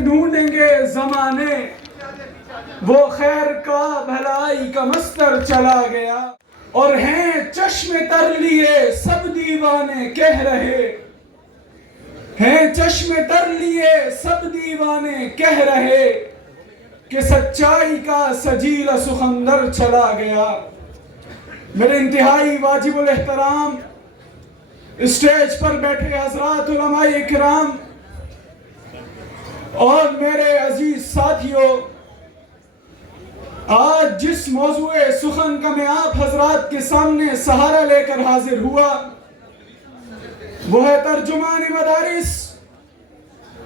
ڈھونڈیں گے زمانے، وہ خیر کا بھلائی کا مصدر چلا گیا. اور ہیں چشم تر لیے سب دیوانے کہہ رہے، ہیں چشم تر لیے سب دیوانے کہہ رہے کہ سچائی کا سجیلا سخندر چلا گیا. میرے انتہائی واجب الاحترام اسٹیج پر بیٹھے حضرات علماء کرام اور میرے عزیز ساتھیوں، آج جس موضوع سخن کا میں آپ حضرات کے سامنے سہارا لے کر حاضر ہوا وہ ہے ترجمان مدارس،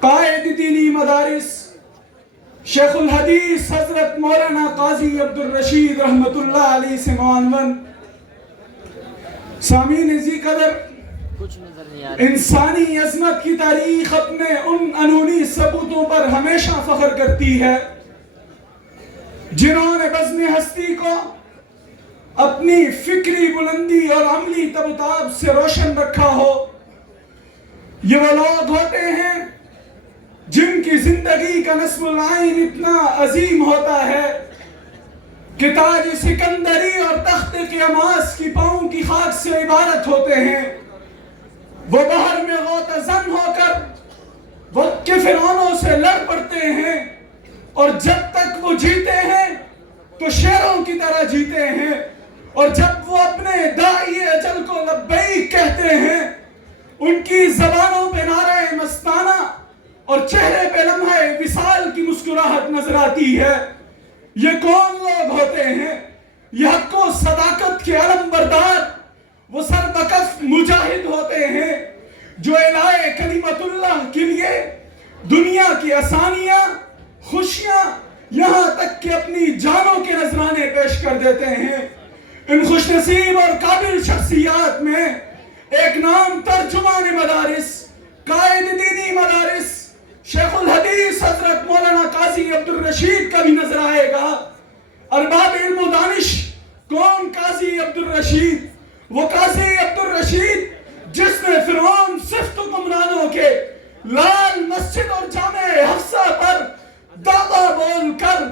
قائد دینی مدارس، شیخ الحدیث حضرت مولانا قاضی عبدالرشید رحمت اللہ علیہ سے معنون. سامعین ذی قدر، انسانی عظمت کی تاریخ اپنے ان انہونی ثبوتوں پر ہمیشہ فخر کرتی ہے جنہوں نے بزم ہستی کو اپنی فکری بلندی اور عملی تبتاب سے روشن رکھا ہو. یہ وہ لوگ ہوتے ہیں جن کی زندگی کا نصب العین اتنا عظیم ہوتا ہے کہ تاج سکندری اور تخت قیاماس کی پاؤں کی خاک سے عبارت ہوتے ہیں. وہ بحر میں غوطہ زن ہو کر وقت کے فرعونوں سے لڑ پڑتے ہیں، اور جب تک وہ جیتے ہیں تو شیروں کی طرح جیتے ہیں، اور جب وہ اپنے داعی اجل کو لبیک کہتے ہیں ان کی زبانوں پہ نعرہ مستانہ اور چہرے پہ لمحہ وصال کی مسکراہٹ نظر آتی ہے. یہ کون لوگ ہوتے ہیں؟ یہ حق و صداقت کے علم بردار، وہ سر بکف مجاہد ہوتے ہیں جو الہ کلمت اللہ کے لیے دنیا کی آسانیاں، خوشیاں، یہاں تک کہ اپنی جانوں کے نذرانے پیش کر دیتے ہیں. ان خوش نصیب اور قابل شخصیات میں ایک نام ترجمان مدارس، قائد دینی مدارس، شیخ الحدیث حضرت مولانا قاضی عبدالرشید کا بھی نظر آئے گا. ارباب علم و دانش، کون قاضی عبدالرشید؟ وہ قاضی عبدالرشید جس نے فرعون صفت حکمرانوں کے لال مسجد اور جامع حفصہ پر دعویٰ بول کر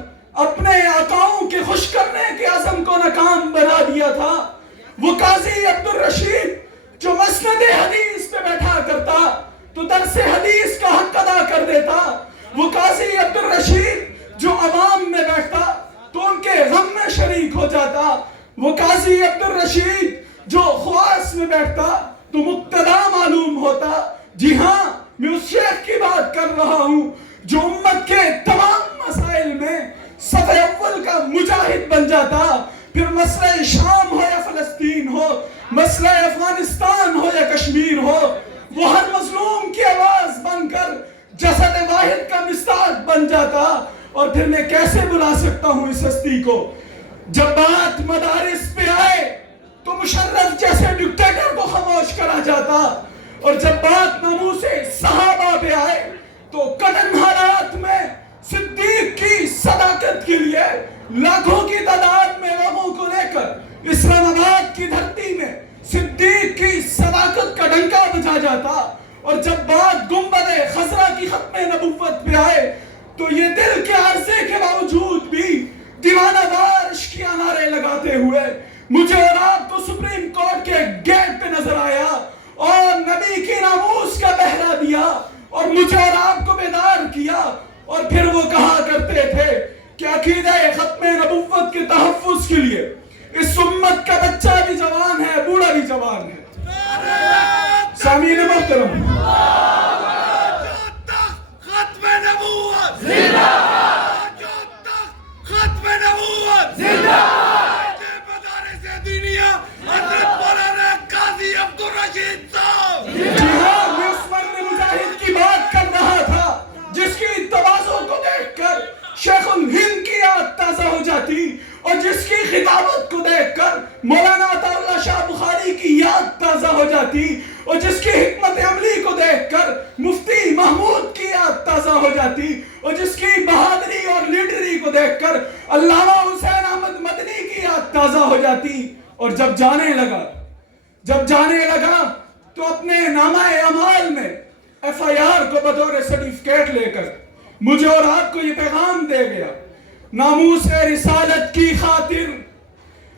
اپنے آقاؤں کے خوش کرنے کے عزم کو ناکام بنا دیا تھا. وہ قاضی عبدالرشید جو مسند حدیث پہ بیٹھا کرتا تو درس حدیث کا حق ادا کر دیتا. وہ قاضی عبدالرشید جو عوام میں بیٹھتا تو ان کے غم میں شریک ہو جاتا. وہ قاضی عبدالرشید جو خواص میں بیٹھتا تو مقتدا معلوم ہوتا. جی ہاں، میں اس شیخ کی بات کر رہا ہوں جو امت کے تمام مسائل میں صف اول کا مجاہد بن جاتا. پھر مسئلہ شام ہو یا فلسطین ہو، مسئلہ افغانستان ہو یا کشمیر ہو، وہ ہر مظلوم کی آواز بن کر جسد واحد کا مصداق بن جاتا. اور پھر میں کیسے بلا سکتا ہوں اس ہستی کو؟ جب بات مدارس پہ آئے تو مشرف جیسے ڈکٹیٹر کو خاموش کرا جاتا، اور جب بات ناموس صحابہ پہ آئے تو کٹن حالات میں صدیق کی صداقت کے لیے لاکھوں کی تعداد میں لوگوں کو لے کر اسلام آباد کی دھرتی میں صدیق کی صداقت کا ڈنکا بجا جاتا. اور جب بات گنبد خضرا کی ختم نبوت پہ آئے تو یہ دل کے عرضے کے باوجود بھی دیوانہ دار عشقیہ نعرے لگاتے ہوئے مجھے اور آپ کو سپریم کورٹ کے گیٹ پہ نظر آیا اور نبی کی ناموس کا پہرا دیا اور مجھے اور آپ کو بیدار کیا. اور پھر وہ کہا کرتے تھے کہ عقیدہ ختم نبوت کے تحفظ کے لیے اس امت کا بچہ بھی جوان ہے، بوڑھا بھی جوان ہے. سامعین محترم، ختم نبوت زندہ باد، ختم نبوت زندہ باد. مدارس دینیہ حضرت مولانا قاضی عبدالرشید صاحب. جی ہاں، میں اس مرد مجاہد کی بات کر رہا تھا جس کی تواضع کو دیکھ کر شیخ الہند کی یاد تازہ ہو جاتی، اور جس کی خطابت کو دیکھ کر مولانا عطا اللہ شاہ بخاری کی یاد تازہ ہو جاتی، اور جس کی حکمت عملی کو دیکھ کر مفتی محمود کی یاد تازہ ہو جاتی، اور جس کی بہادری اور لیڈری کو دیکھ کر علامہ حسین احمد مدنی کی یاد تازہ ہو جاتی. اور جب جانے لگا تو اپنے نامہ اعمال میں ایف آئی آر کو بطور سرٹیفکیٹ لے کر مجھے اور آپ کو یہ پیغام دے گیا، ناموس رسالت کی خاطر،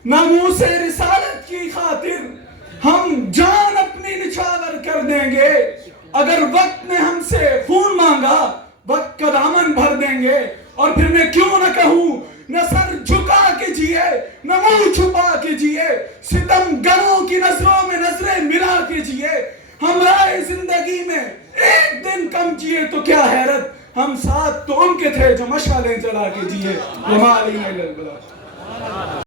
ناموس رسالت کی خاطر ہم جان اپنی نچھاور کر دیں گے۔ اگر وقت نے ہم سے خون مانگا، وقت کا دامن بھر دیں گے۔ اور پھر میں کیوں نہ کہوں، نہ سر جھکا کے جیے، نہ منہ چھپا کے جیے، ستم گروں کی نظروں میں نظریں ملا کے جیے۔ ہمارے زندگی میں ایک دن کم جیے تو کیا حیرت، ہم ساتھ تو ان کے تھے جو مشعلیں جلا کے جیے۔ وما علینا الا البلاغ۔